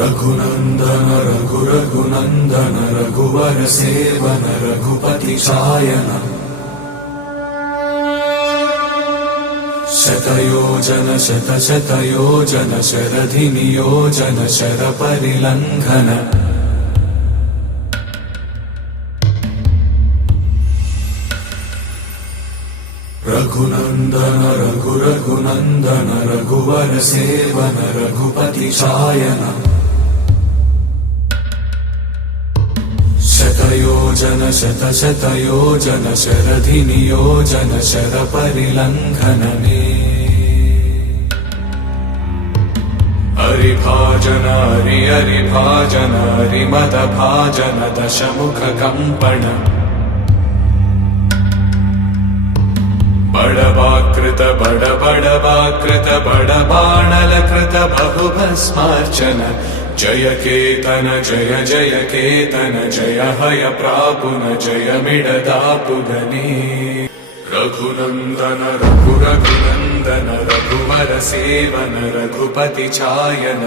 रघुनंदन रघुनंदन रघुवर seven Raghupati चायन शतयोजन शतशतयोजन शरधि नियोजन sir परिलंघन Raghunandan Raghunandan रघुवर seven Raghupati चायन शतयोजन शतशतयोजन शरधि नियोजन sir परिलंघन हरिभाजन हरिभाजन हरिमद भाजन दशमुख कंपन बड़वाकृत बड़बाणलकृत बहुभस्मार्चन जय केतन जय जय केतन जय हय प्रापुन जय मिडदापुगने रघुनंदन रघुनंदन रघुवर सेवन रघुपति चायन।